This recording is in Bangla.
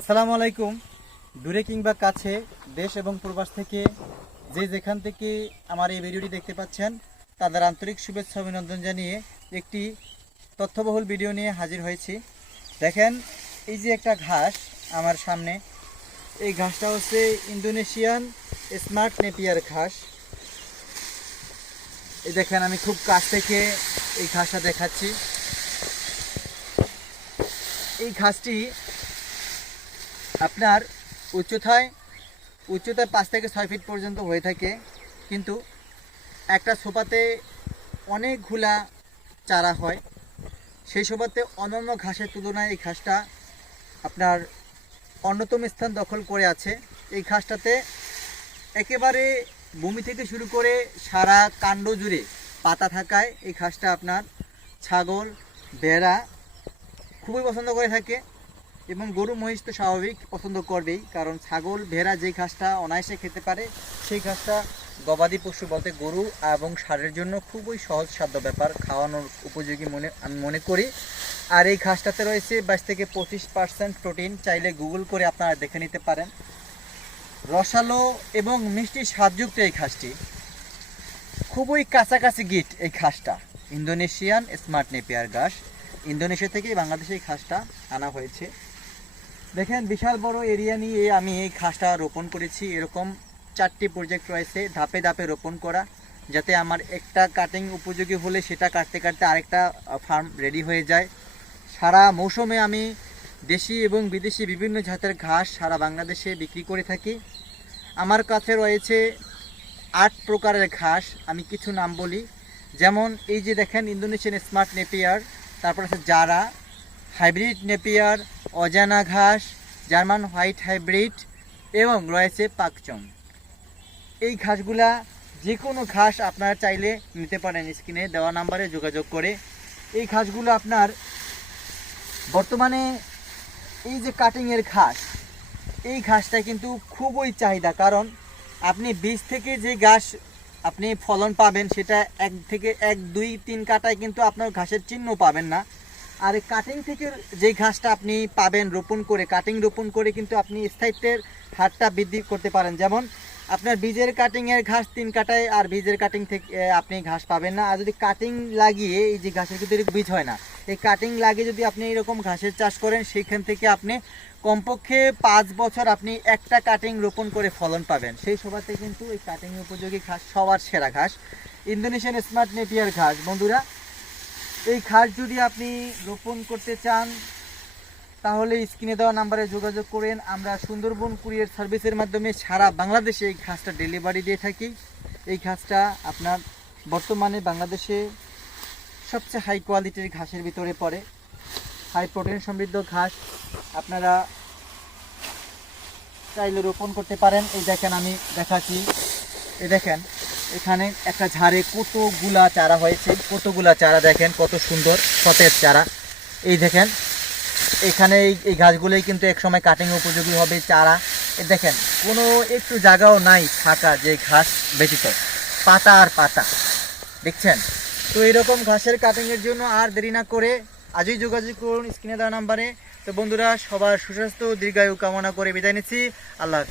আসসালামু আলাইকুম। দূরে কিংবা কাছে, দেশ এবং প্রবাস থেকে যে যেখান থেকে আমার এই ভিডিওটি দেখতে পাচ্ছেন, তাদের আন্তরিক শুভেচ্ছা অভিনন্দন জানিয়ে একটি তথ্যবহুল ভিডিও নিয়ে হাজির হয়েছি। দেখেন, এই যে একটা ঘাস আমার সামনে। এই ঘাসটা হচ্ছে ইন্দোনেশিয়ান স্মার্ট নেপিয়ার ঘাস। এই দেখেন, আমি খুব কাছ থেকে এই ঘাসটা দেখাচ্ছি। এই ঘাসটি আপনার উচ্চতায় উচ্চতায় পাঁচ থেকে ছয় ফিট পর্যন্ত হয়ে থাকে, কিন্তু একটা সোপাতে অনেকগুলা চারা হয়। সেই সোপাতে অন্যান্য ঘাসের তুলনায় এই ঘাসটা আপনার অন্যতম স্থান দখল করে আছে। এই ঘাসটাতে একেবারে ভূমি থেকে শুরু করে সারা কাণ্ড জুড়ে পাতা থাকায় এই ঘাসটা আপনার ছাগল, ভেড়া খুবই পছন্দ করে থাকে। এবং গরু মহিষ তো স্বাভাবিক পছন্দ করবেই, কারণ ছাগল, ভেড়া যে ঘাসটা অনায়াসে খেতে পারে, সেই ঘাসটা গবাদি পশু বলতে গরু এবং সারের জন্য খুবই সহজসাধ্য ব্যাপার খাওয়ানোর উপযোগী মনে, আমি মনে করি। আর এই ঘাসটাতে রয়েছে বাইশ থেকে পঁচিশ পার্সেন্ট প্রোটিন, চাইলে গুগল করে আপনারা দেখে নিতে পারেন। রসালো এবং মিষ্টি স্বাদযুক্ত এই ঘাসটি। খুবই কাছাকাছি গিট এই ঘাসটা। ইন্দোনেশিয়ান স্মার্ট নেপিয়ার ঘাস। ইন্দোনেশিয়া থেকেই বাংলাদেশে এই ঘাসটা আনা হয়েছে। দেখেন, বিশাল বড় এরিয়া নিয়ে আমি এই ঘাসটা রোপণ করেছি। এরকম চারটি প্রজেক্ট রয়েছে, ধাপে ধাপে রোপণ করা, যাতে আমার একটা কাটিং উপযোগী হলে সেটা কাটতে কাটতে আরেকটা ফার্ম রেডি হয়ে যায়। সারা মৌসুমে আমি দেশি এবং বিদেশি বিভিন্ন জাতের ঘাস সারা বাংলাদেশে বিক্রি করে থাকি। আমার কাছে রয়েছে আট প্রকারের ঘাস, আমি কিছু নাম বলি। যেমন, এই যে দেখেন ইন্দোনেশিয়ান স্মার্ট নেপিয়ার তারপর আছে জারা হাইব্রিড নেপিয়ার, অজানা ঘাস, জার্মান হোয়াইট হাইব্রিড এবং রয়েছে পাকচং এই ঘাসগুলা যে কোনো ঘাস আপনারা চাইলে নিতে পারেন স্ক্রিনে দেওয়া নাম্বারে যোগাযোগ করে। এই ঘাসগুলো আপনার বর্তমানে এই যে কাটিংয়ের ঘাস, এই ঘাসটা কিন্তু খুবই চাহিদা কারণ আপনি বীজ থেকে যে ঘাস আপনি ফলন পাবেন সেটা এক থেকে এক, দুই, তিন কাটায় কিন্তু আপনার ঘাসের চিহ্ন পাবেন না। আর কাটিং থেকে যে ঘাসটা আপনি পাবেন রোপণ করে কাটিং রোপণ করে কিন্তু আপনি স্থায়িত্বের হারটা বৃদ্ধি করতে পারেন। যেমন আপনার বীজের কাটিংয়ের ঘাস তিন কাটায় আর বীজের কাটিং থেকে আপনি ঘাস পাবেন না। আর যদি কাটিং লাগিয়ে এই যে ঘাসের কিন্তু বীজ হয় না, এই কাটিং লাগিয়ে যদি আপনি এরকম ঘাসের চাষ করেন, সেইখান থেকে আপনি কমপক্ষে পাঁচ বছর আপনি একটা কাটিং রোপণ করে ফলন পাবেন। সেই সভাতে কিন্তু এই কাটিং উপযোগী ঘাস সবার সেরা ঘাস। ইন্দোনেশিয়ান স্মার্ট নেপিয়ার ঘাস। বন্ধুরা এই ঘাস যদি আপনি রোপণ করতে চান, তাহলে স্ক্রিনে দেওয়া নাম্বারে যোগাযোগ করেন। আমরা সুন্দরবন কুরিয়ার সার্ভিসের মাধ্যমে সারা বাংলাদেশে এই ঘাসটা ডেলিভারি দিয়ে থাকি। এই ঘাসটা আপনার বর্তমানে বাংলাদেশে সবচেয়ে হাই কোয়ালিটির ঘাসের ভিতরে পড়ে। হাই প্রোটিন সমৃদ্ধ ঘাস। আপনারা চাইলে রোপণ করতে পারেন। এই দেখেন আমি দেখাচ্ছি। এই দেখেন এখানে একটা ঝাড়ে কতগুলা চারা হয়েছে? কতগুলা চারা দেখেন, কত সুন্দর সতেজ চারা। এই দেখেন, এখানে এই গাছগুলোই কিন্তু একসময় কাটিং উপযোগী হবে চারা। দেখেন, কোনো একটু জায়গাও নাই ফাঁকা যে ঘাস ব্যতীত। পাতা আর পাতা, দেখছেন? তো এরকম ঘাসের কাটিংয়ের জন্য আর দেরি না করে আজই যোগাযোগ করুন স্ক্রিনে দেওয়া নাম্বারে। তো বন্ধুরা, সবার সুস্বাস্থ্য, দীর্ঘায়ু কামনা করে বিদায় নিচ্ছি। আল্লাহ হাফেজ।